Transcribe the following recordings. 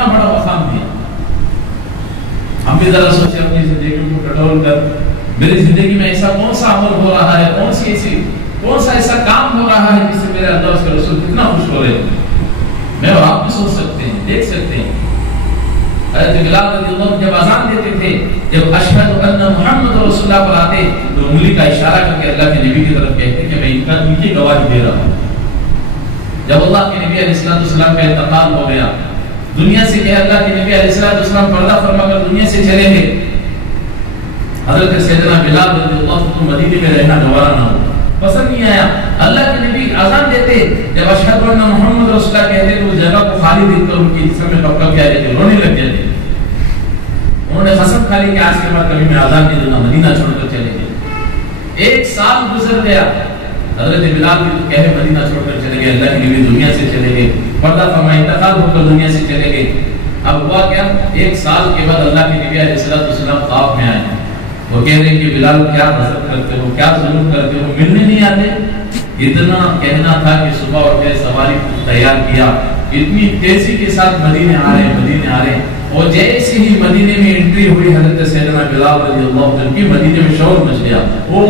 اتنا بڑا مقام دیا. ہم بھی ذرا سوچیں اپنی زندگی کو کنٹرول کر. میری زندگی میں ایسا کون سا عمل ہو رہا ہے, کون سا ایسا کام ہو رہا ہے جس سے میرے اللہ اس کے رسول کتنا خوش ہو رہے ہیں. میں اور آپ بھی سوچ سکتے ہیں, دیکھ سکتے ہیں. حضرت بلال رضی اللہ عنہ جب اذان دیتے تھے, جب اشہد ان محمد رسول اللہ پر آتے تو انگلی کا اشارہ کر کے اللہ کے نبی کی طرف کہتے کہ میں ان کی گواہی دے رہا ہوں. جب اللہ کے نبی علیہ السلام کا انتقال ہو گیا, دنیا سے کہ اللہ کے نبی علیہ السلام پردہ فرما کر دنیا سے چلے گئے, حضرت سیدنا بلال رضی اللہ عنہ کو مدینے میں رہنا گوارا نہ ہو, پسند نہیں آیا. اللہ کے نبی اذان دیتے, جب اشہد ان محمد رسول اللہ کہتے تو اس جگہ کو خالی دیکھ کر ان کی جسم میں کپکپ کیا جاتے, رونے لگ جاتے. انہوں نے قسم کھا لی کہ آج کے بعد کبھی میں اذان نہیں دوں گا, مدینہ چھوڑ کر چلے گئے. 1 سال گزر گیا, حضرت بلال بھی تو کہے مدینہ چھوڑ کر چلے گئے, اللہ کے نبی دنیا سے چلے گئے, پردہ فرما انتقال ہو کر دنیا سے چلے گئے. اب ہوا کیا, 1 سال کے بعد اللہ کے نبی علیہ السلام خواب میں آئے. وہ کہہ رہے ہیں کہ بلال کیا غضب کرتے ہو, کیا ظلم کرتے ہو, ملنے نہیں آتے. اتنا کہنا تھا کہ صبح اٹھ کے سواری تیار کیا, اتنی تیزی کے ساتھ مدینے آ رہے. اور جیسے ہی مدینے میں انٹری ہوئی حضرت سیدنا بلال رضی اللہ عنہ کی, مدینے میں شور مچ گیا. او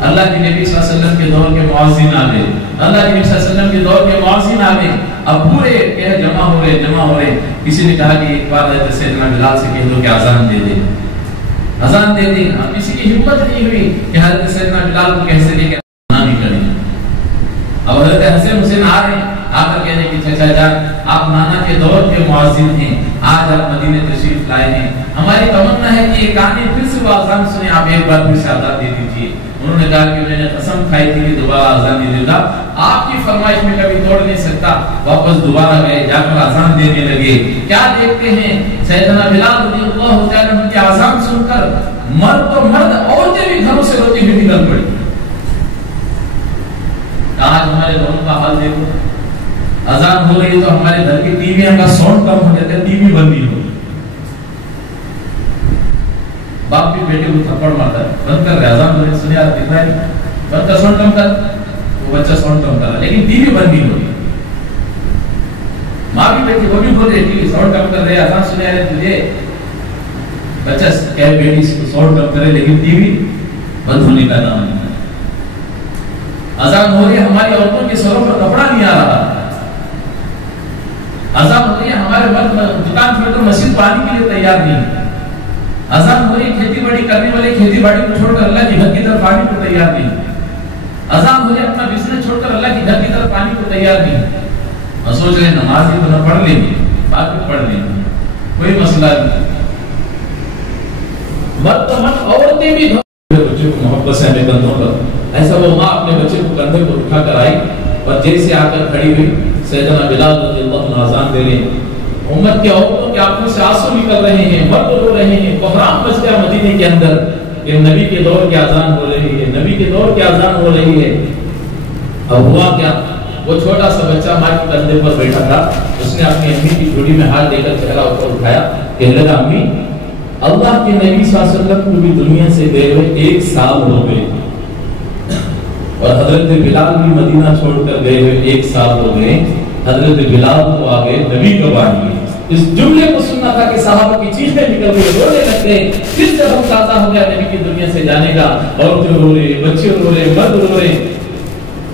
اللہ کے نبی صلی اللہ علیہ وسلم کے دور کے مؤذن آ گئے, اللہ کے نبی صلی اللہ علیہ وسلم کے دور کے مؤذن آ گئے. اب پورے کہ جمع ہو رہے. کسی نے کہا کہ ایک بار حضرت سیدنا بلال سے کہہ دو کہ اذان دے دے. اب کسی کی ہمت نہیں ہوئی کہ حضرت سیدنا بلال کو کیسے لے کے نہ بھی کریں. اب حضرت حسین حسین آ رہے ہیں, آ کر کہنے کہ چچا جان آپ نانا کے دور کے مؤذن ہیں, آج آپ مدینے تشریف لائے ہیں, ہماری تمنا ہے کہ یہ کہانی پھر سے وہ اذان سنیں, آپ ایک بار پھر سے اذان دے دیجیے. انہوں نے کہا کہ میں نے قسم کھائی تھی کہ دوبارہ اذان نہیں دے گا, آپ کی فرمائش میں کبھی توڑ نہیں سکتا. واپس دوبارہ گئے, جا کر اذان دینے لگے. کیا دیکھتے ہیں, سیدنا بلال رضی اللہ تعالی عنہ کی اذان سن کر مرد تو مرد, عورتیں بھی گھروں سے روتی ہوئی نکل پڑی. آج ہمارے گھروں کا حال دیکھو, اذان ہو رہی تو ہمارے گھر کی ٹی ویوں کا ساؤنڈ کم ہو جاتا ہے, ٹی وی بند نہیں ہو. باپ بھی بیٹے کو تھپڑ مارتا ہے, بند کر رہے, اذان ہو رہی سنیا دکھ رہا ہے, بند کر, ساؤنڈ کم کر. وہ بچہ ساؤنڈ کم کر رہا, لیکن ٹی وی بند نہیں ہو رہی. ماں بھی بیٹی وہ بھی بول رہی ٹی وی ساؤنڈ کم کر رہے, اذان سنیا رہے تجھے. بچہ کہے بیٹی ساؤنڈ کم کرے, لیکن ٹی وی بند ہونے کا نام نہیں. اذان ہو رہی ہے, ہماری عورتوں کے سروں پر کپڑا نہیں آ رہا. اذان ہو رہی ہے, ہمارے مرد دکان چھوڑ کر مسجد پانی کے لیے تیار نہیں. اذان ہو رہی ہے, کھیتی باڑی کرنے والے کھیتی باڑی کو چھوڑ کر اللہ کے گھر کی طرف آنے کو تیار نہیں. اذان ہو رہی ہے, اپنا بزنس چھوڑ کر اللہ کے گھر کی طرف آنے کو تیار نہیں. اور سوچ رہے نماز ہی تو نہ پڑھ لیں گے, باقی پڑھ لیں گے, کوئی مسئلہ نہیں. مرد تو مرد, عورتیں بھی بچے کو محبت سے ہمیں کندھوں پر, ایسا وہ ماں اپنے بچے کو کندھے کو اٹھا کر آئی اور جیسے آ کر کھڑی ہوئی. سیدنا بلال رضی اللہ عنہ اذان دے رہے ہیں, امت کے عورتوں کی آنکھوں سے آنسو نکل رہے ہیں, مرد رو رہے ہیں. بحران مچ گیا مدینے کے اندر کہ نبی کے دور کی اذان ہو رہی ہے, نبی کے دور کی اذان ہو رہی ہے. اب ہوا کیا, وہ چھوٹا سا بچہ ماں کے کندھے پر بیٹھا تھا, اس نے اپنی امی کی جھولی میں ہاتھ دے کر چہرہ اوپر اٹھایا, کہنے لگا امی اللہ کے نبی صلی اللہ علیہ وسلم کو بھی دنیا سے گئے ہوئے 1 سال ہو گئے, اور حضرت بلال بھی مدینہ چھوڑ کر گئے ہوئے 1 سال ہو گئے. حضرت بلال تو آگے نبی کب آئیں گے. اس جملے کو سننا تھا کہ صحابہ کی چیخیں نکل گئی, رونے لگتے. پھر سے ہم تازہ ہو گیا نبی کی دنیا سے جانے کا, عورتیں رو رہے, بچے رو رہے, مرد رو رہے.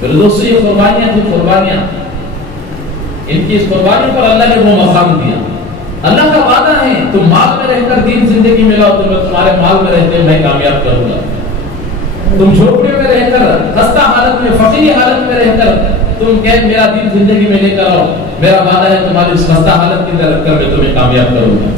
پھر دوستو یہ قربانیاں تھیں, قربانیاں, ان کی اس قربانی پر اللہ نے وہ مقام دیا. اللہ کا وعدہ ہے تم مال میں رہ کر دین زندگی میں لاؤ تو میں تمہارے مال میں رہتے میں کامیاب کروں گا. تم جھوپڑے میں رہ کر, خستہ حالت میں, فقیر حالت میں رہ کر تم کہہ میرا دین زندگی میں لے کر آؤ, میرا وعدہ ہے تمہاری اس خستہ حالت کی طرف کر میں تمہیں کامیاب کروں گا.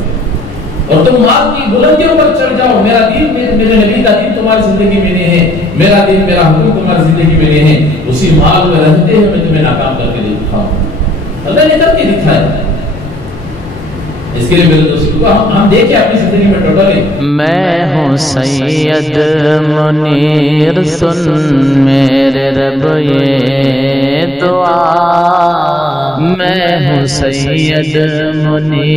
اور تم مال کی بلندیوں پر چڑھ جاؤ, میرا دین, میرے نبی کا دین تمہاری زندگی میں نہیں ہے, میرا دین, میرا حکم تمہاری زندگی میں نہیں ہے. اسی مال میں رہتے ہوئے میں تمہیں ناکام کر کے دکھاؤں. اللہ نے کر کے دکھایا. اس کے لیے میرے دوستوں کو ہم دیکھیں اپنی زندگی میں ٹوٹل. میں ہوں سید منیر, سن میرے رب یہ دعا. میں ہوں سید منیر.